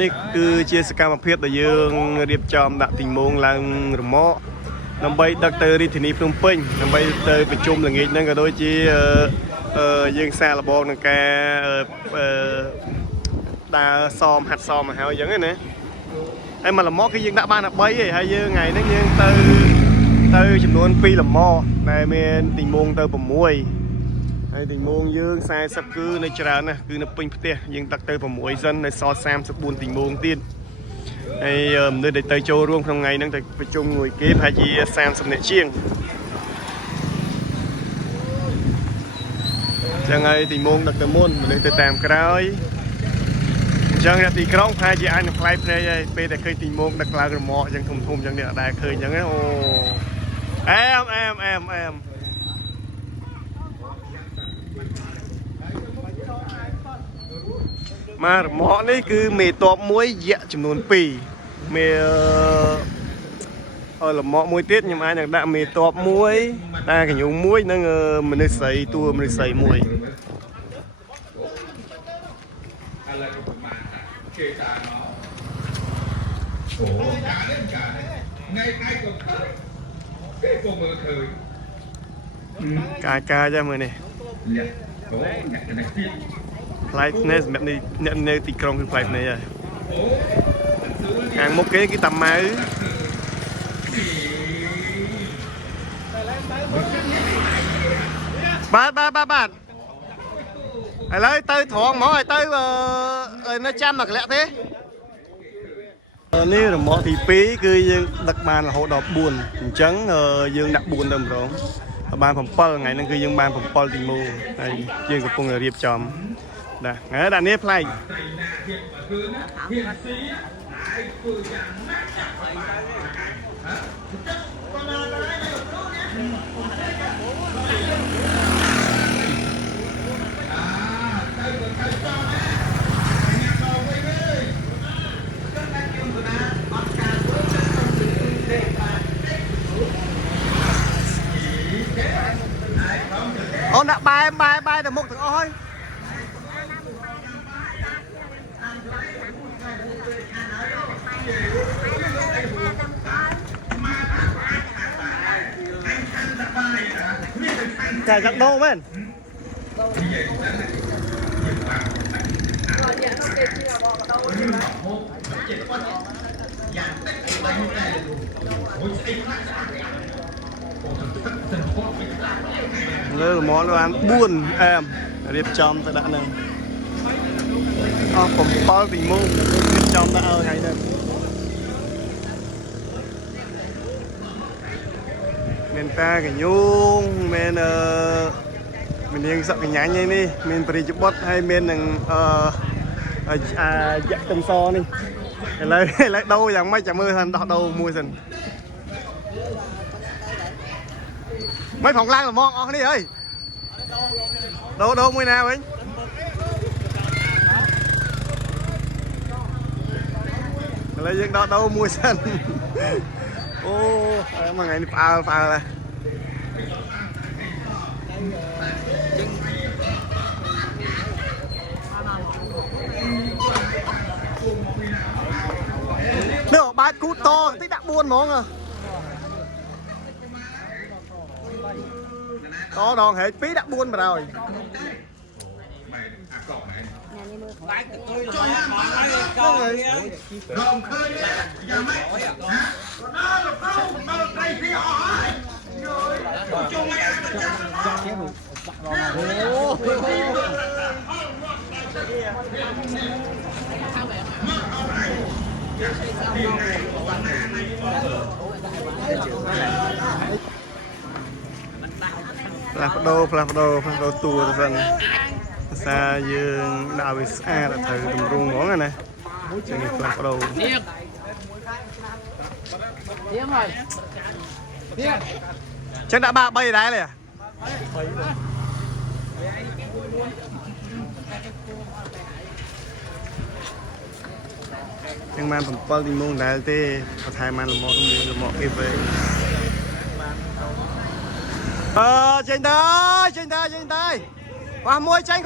នេះគឺជាសកម្មភាពដែលយើងរៀបចំដាក់ទីមងឡើងរមាក់ដើម្បីដឹកទៅរាជធានីភ្នំពេញដើម្បីទៅប្រជុំល្ងាចហ្នឹងក៏ដូចជាយើងសាកល្បងនឹងការដើរសមហាត់សមមកហើយអញ្ចឹងណាហើយមកលំមកគឺយើងដាក់បានតែ3ឯងហើយយើងថ្ងៃហ្នឹងយើងទៅចំនួន2លំមកដែលមានទីមងទៅ6ហើយទីមងយើង40គឺនៅច្រើនណាស់គឺនៅពេញផ្ទះយើងដឹកទៅ6សិននៅសល់34ទីមងទៀតហើយមនុស្សដែលទៅចូលរួមក្នុងថ្ងៃហ្នឹងទៅប្រជុំមួយគេប្រហែលជា30នាក់ជាងចឹងហើយទីមងដឹកទៅមុនមនុស្សទៅតាមក្រោយអញ្ចឹងអ្នកទីក្រុងប្រហែលជាអាចនឹងផ្លែភ្នែកហើយពេលតែឃើញទីមងដឹកឡើងរមាក់អញ្ចឹងធំអញ្ចឹងនេះអត់ដែលឃើញអញ្ចឹងអូអែមមករមាក់នេះគឺមេតបមួយយៈចំនួន2មេលមាក់មួយទៀតខ្ញុំអាចនឹងដាក់មេតបមួយតាកញ្ញូមួយនិងមនុស្សស្រីតួមនុស្សស្រីមួយអូចានេះថ្ងៃក៏ឃើញគេក៏មើលឃើញកាយចាំមើលនេះអូអ្នកនេះទៀតផ្លែភ្នែកសម្រាប់អ្នកនៅទីក្រុងគឺផ្លែភ្នែកហើយខាងមុខគេគឺតាម៉ៅបាទឥឡូវទៅត្រង់ហ្មងឲ្យទៅនៅចាំមកកលៈទេនេះរមាក់ទី2គឺយើងដឹកបានរហូតដល់4អញ្ចឹងយើងដាក់4ទៅម្ដងបាន7ថ្ងៃហ្នឹងគឺយើងបាន7ទីមងហើយយើងកំពុងតែរៀបចំដាក់នេះផ្លែកអូនដាក់បែទៅមុខទាំងអស់ហើយចាចាក់ដូរមែនលើលមាត់បាន4អែមរៀបចំទៅដាក់នឹងអស់7ទីមងរៀបចំដាក់ឲ្យថ្ងៃនេះមានតាកញ្ញូងមានមាននាងសក់កញ្ញាញនេះមានបរិយាបុត្រហើយមាននឹងយៈខ្ទឹមសនេះឥឡូវដូរយ៉ាងម៉េចចាំមើលថាដោះដូរមួយសិនមិនផងឡើងលំងអស់គ្នាអើយដូរមួយណាវិញឥឡូវយើងដោះដូរមួយសិនអូមួយថ្ងៃនេះផ្អើលហើយនេះបាច់គូតតិចដាក់4ហ្មងដងហេតុ2ដាក់4បណ្ដោយបាយទៅចុយហាមបាយកោរំឃើញយ៉ាងម៉េចណាដល់លោកត្រីពីអស់ហើយជុំមិនអាចចាប់អូផ្លាស់ប្ដូរតួទៅសិនភាសាយើងដាក់ឲ្យស្អាតត្រូវទម្រង់ហ្មងណាចឹងផ្លាស់ប្ដូរហើយចឹងដាក់បា3ដែរទេចឹងបាន7ទីមងដែរទេបន្ថែមបានលម្អគេវិញចេញទៅខ្វះមួយចេញ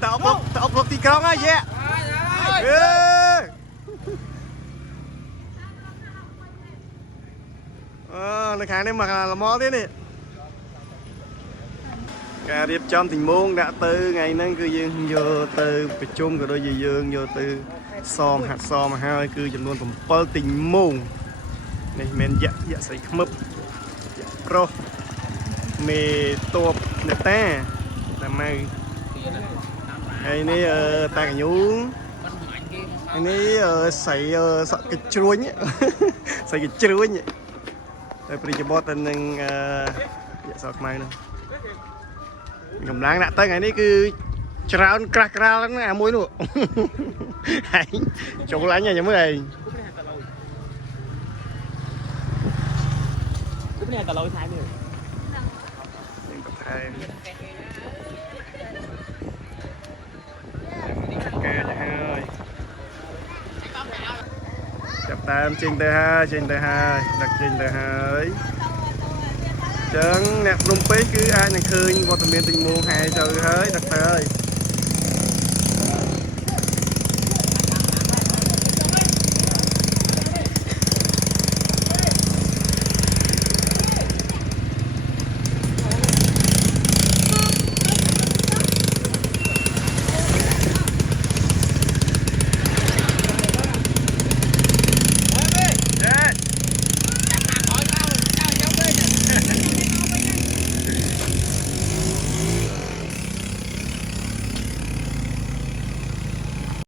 tao ốc lục tí con á dẹ nó khá nên mà là mó thế này cả điệp trong tình môn đã từ ngày nâng cư dương vô từ bị chung rồi đôi gì dương vô từ xòm hạt xòm hai cư chấm luôn tầm pơ tình môn này men dạ dạ sấy mập dạ pro mê top nè ta làm mày hay này ta cả nhúng hay này sấy sợ cái chuối nhé sấy cái chuối nhé đây bây giờ bot tên dạ sợ mày nữa cầm láng đã tới ngàyนี้คือชราวนกรากราแล้วนะมวยหนูไอ้โจกล้างยังไม่ได้cũng này cả lối thái nữaยังกับไทยแกจะให้จับตามจริงเตอhaiดักจริงเตอhai chẳng nè lùng pé cứ ai nè khơi võ tầm biên tình môn hai trời hơi đặt tới